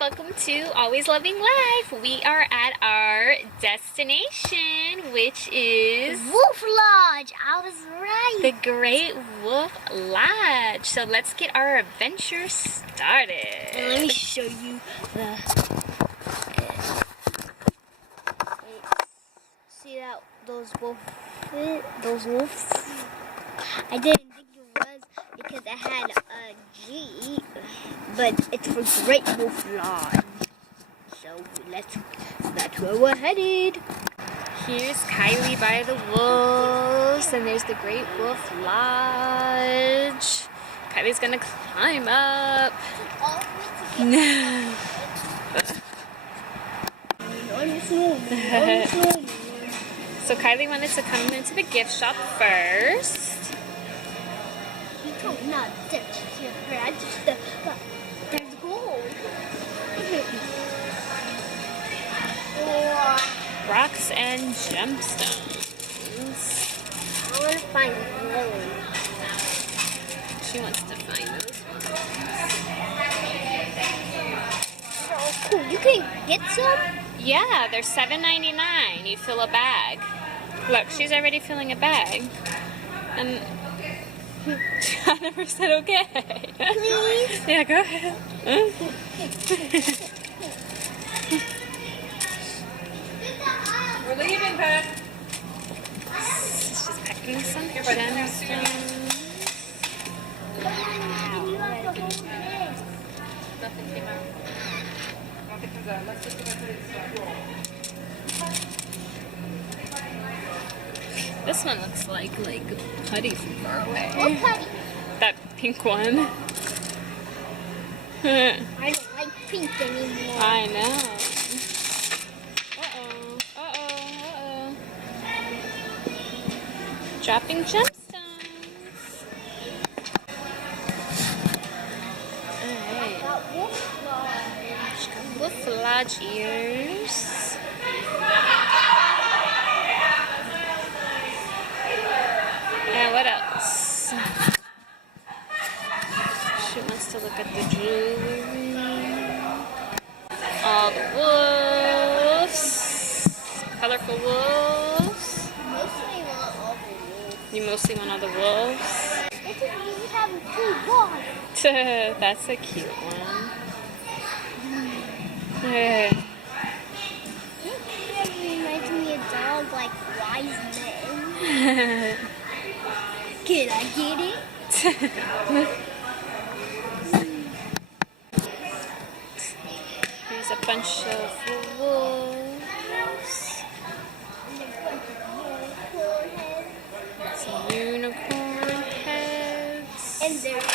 welcome to Always Loving Life. We are at our destination, which is Wolf Lodge. I was right. the Great Wolf Lodge. So let's get our adventure started. And let me show you the. See that those wolves? I didn't think it was because it had a G, but it's for Great Wolf Lodge. So that's where we're headed. Here's Kylie by the wolves, and there's the Great Wolf Lodge. Kylie's gonna climb up. So Kylie wanted to come into the gift shop first. He told me not to touch it. I just there's gold. Rocks and gemstones. I want to find gold. She wants to find those ones. Oh, cool. You can get some? Yeah, they're $7.99. You fill a bag. Look, she's already filling a bag. And I never said okay. Please? Yeah, go ahead. We're leaving, Pat. She's packing some gemstones. Nothing came out. Nothing comes out. Let's just go to the store. This one looks like putty from far away. What putty? That pink one. I don't like pink anymore. I know. Uh-oh. Dropping gemstones. Alright. Got Wolf Lodge. She got Wolf Lodge ears. And what else? She wants to look at the jewelry. All the wolves. Colorful wolves. Mostly want all the wolves. You mostly want all the wolves? This is you have a cute dog. That's a cute one. It reminds me of a dog like Wise Men. Can I get it? Here's a bunch of wolves. Some unicorn heads. And there's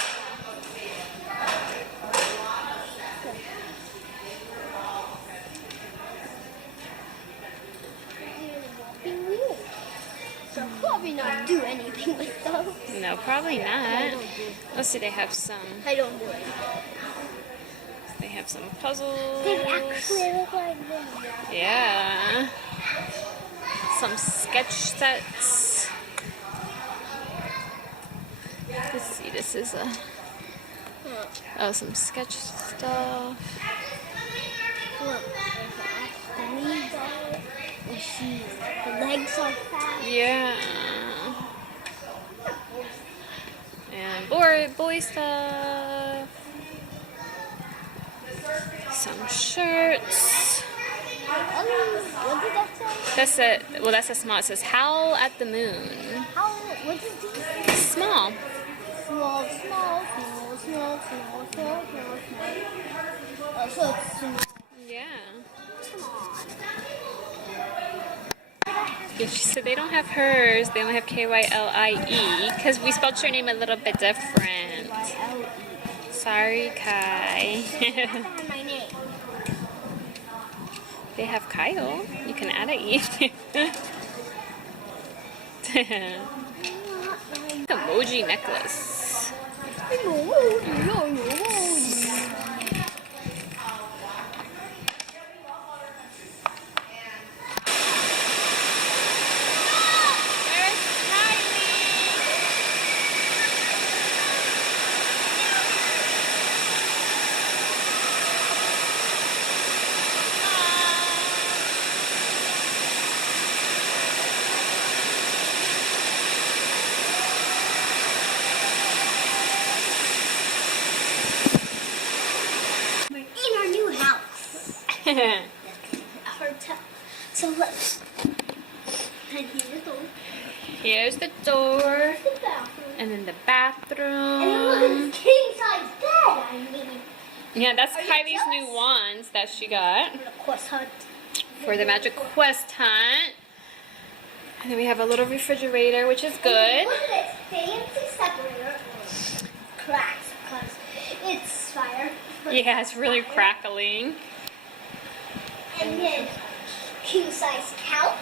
walking wheels. So I'll probably not do anything with those. No, probably I not. don't do. Let's see, they have some Anything. They have some puzzles. They actually look like them. Yeah. Some sketch sets. Let's see, this is some sketch stuff. Look, the knees are, the legs are fat. Yeah. And boy stuff. Some shirts. What did that say? That's a small. It says Howl at the Moon. How, what did this say? Small. Small. So it's small. Yeah. Come on. Yeah, she said they don't have hers. They only have Kylie because we spelled your name a little bit different. Y-L-E. Sorry, Kai. On my name. They have Kyle. You can add a E. Emoji necklace. Where's Kylie? Hard to. So let's. And here's the door. Here's the door, The bathroom. and then the And then look at bathroom. this king size bed. I mean, Yeah, that's Are you Kylie's jealous? new wands that she got of course, hard. for the Magic Quest hunt. And then we have a little refrigerator, which is good. Look at this fancy separator. Cracks because it's fire. Yeah, it's really crackling. And then king size couch.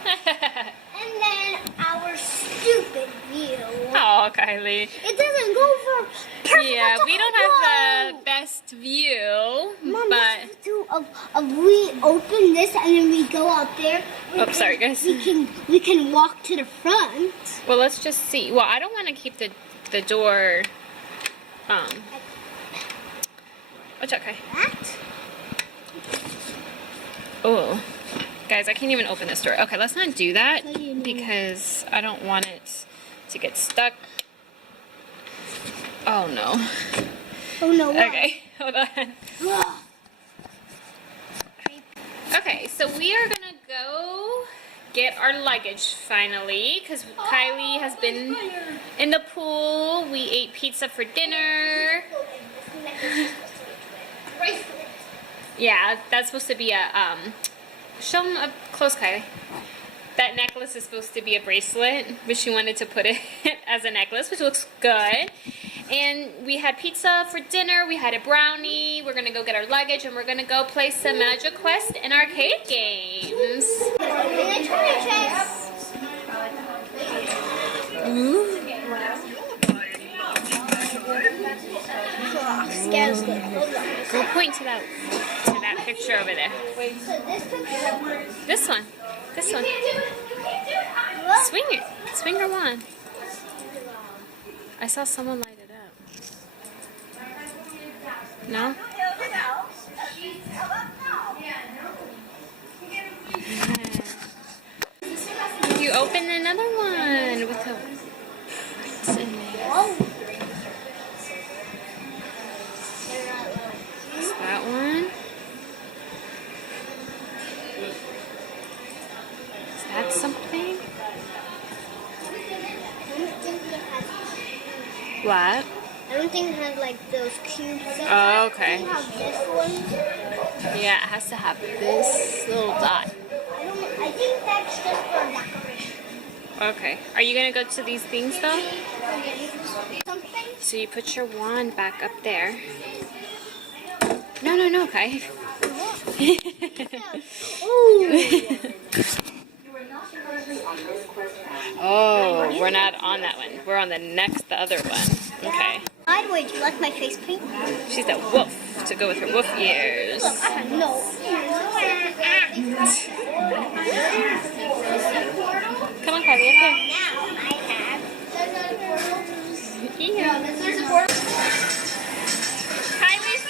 And then our stupid view. Oh, Kylie. It doesn't go for perfect. Yeah, we don't have Whoa! the best view, Mom, but let's do we open this and then we go out there. Oh, sorry, guys. We can walk to the front. well, let's just see. Well, I don't want to keep the door. What's okay? That? Oh, guys, I can't even open this door. Okay, let's not do that What do you mean? because I don't want it to get stuck. Oh no. Oh no. what? Okay, hold on. Ugh. Okay, so we are gonna go get our luggage finally because Kylie has been in the pool. We ate pizza for dinner. Bracelet. Yeah, that's supposed to be a show them up close, Kylie. That necklace is supposed to be a bracelet, but she wanted to put it as a necklace, which looks good. And we had pizza for dinner. We had a brownie. We're gonna go get our luggage, and we're gonna go play some Magic Quest and arcade games. Go point to that picture over there. So this picture. This one. This one. Look. Swing it. Swing her wand. I saw someone light it up. No? You open another one with a what's in there? Whoa. Is that one? Is that something? What? I don't think it has like those cubes. Oh, okay. We have this one. Yeah, it has to have this little dot. I think that's just for decoration. Okay. Are you gonna go to these things though? Something. So you put your wand back up there. No, Kai. Ooh. Oh, we're not on that one. We're on the other one. Okay. Sideways, you like my face paint? She's a wolf to go with her wolf ears. Look, I have no. Come on, Kylie, up there. Now I have. Yeah. Kylie's.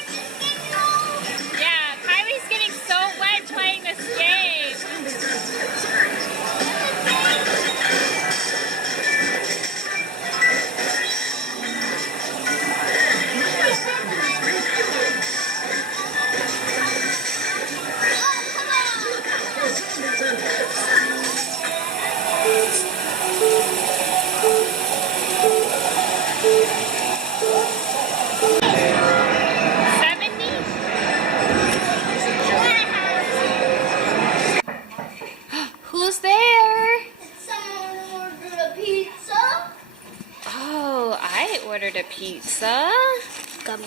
Yeah, Kylie's getting so wet playing this game. Who's there? Someone ordered a pizza. Oh, I ordered a pizza. Gummy.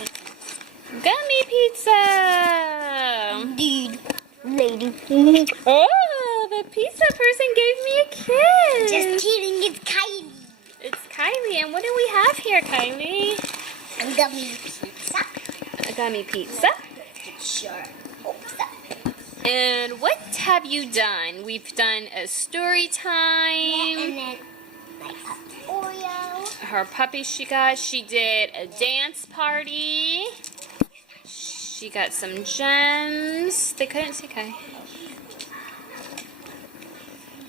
Gummy pizza. Indeed, lady. Oh, the pizza person gave me a kiss. Just kidding, it's Kylie. It's Kylie, and what do we have here, Kylie? A gummy pizza. A gummy pizza. Sure. Oops. And what have you done? We've done a story time. And then my puppy Oreo. Her puppy she got. She did a dance party. She got some gems. They couldn't see Kai.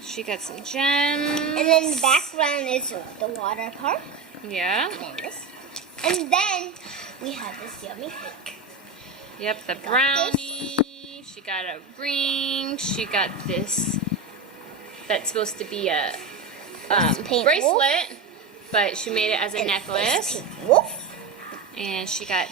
She got some gems. And then the background is the water park. Yeah. And this. And then we have this yummy cake. Yep, the brownie. She got a ring. She got this. That's supposed to be a This pink bracelet, but she made it as a And necklace. this pink wolf. And she got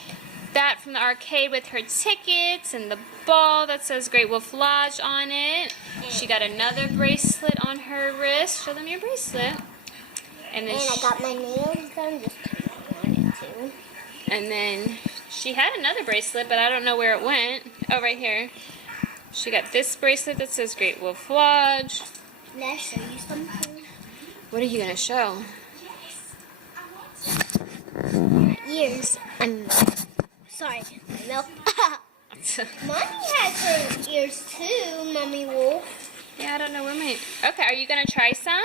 that from the arcade with her tickets and the ball that says Great Wolf Lodge on it. She got another bracelet on her wrist. Show them your bracelet. And then And I got my nails done just because I wanted to. And then she had another bracelet, but I don't know where it went. Oh, right here. She got this bracelet that says Great Wolf Lodge. Can I show you something? What are you going to show? Ears. Sorry, my milk. Mommy has her ears too, Mommy Wolf. Yeah, I don't know where my... Okay, are you going to try some?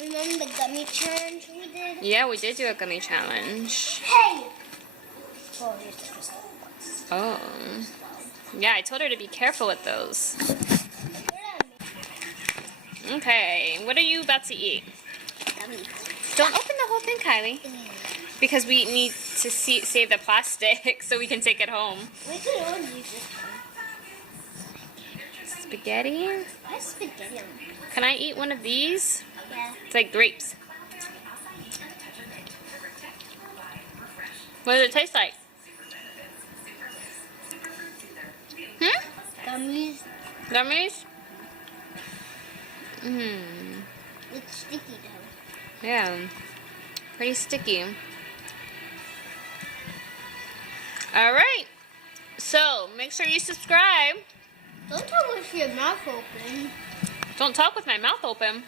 Remember the gummy challenge we did? Yeah, we did do a gummy challenge. Hey! Oh, here's the crystal ones. Oh. Yeah, I told her to be careful with those. Okay, what are you about to eat? Gummy. Don't open the whole thing, Kylie. Because we need to save the plastic so we can take it home. We could always use this one. Spaghetti? What's spaghetti? Can I eat one of these? Yeah. It's like grapes. What does it taste like? Gummies. Gummies? Mmm. It's sticky though. Yeah. Pretty sticky. Alright. So, make sure you subscribe. Don't talk with your mouth open. Don't talk with my mouth open.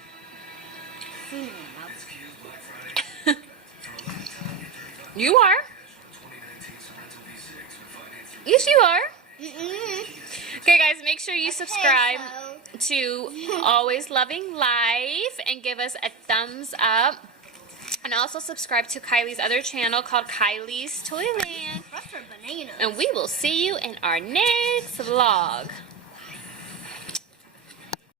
You are. Yes, you are. Okay, guys, make sure you subscribe to Always Loving Life and give us a thumbs up. And also subscribe to Kylie's other channel called Kylie's Toyland. That's for banana. And we will see you in our next vlog.